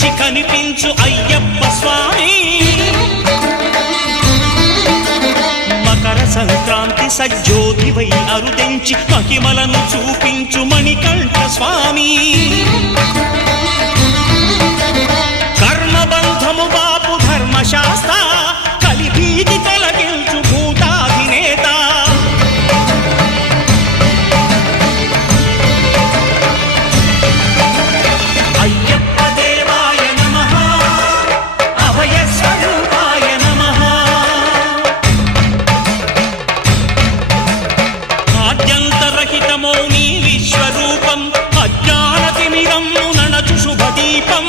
కనిపించి కనిపించు అయ్యప్ప స్వామి మకర సంక్రాంతి సజ్జోతివై అరుదెంచి మహిమలను చూపించు మణికంఠ స్వామి కర్మబంధము బాపు ధర్మశాస్త్ర కలిభీతి తొలగించు భూతాధినేత అయ్యప్ప దేవాయ నమః అభయ స్వరూపాయ నమః ఆద్యంతరహితమో నీ విశ్వరూపం అజ్ఞానతిమిరము నణచు శుభదీపం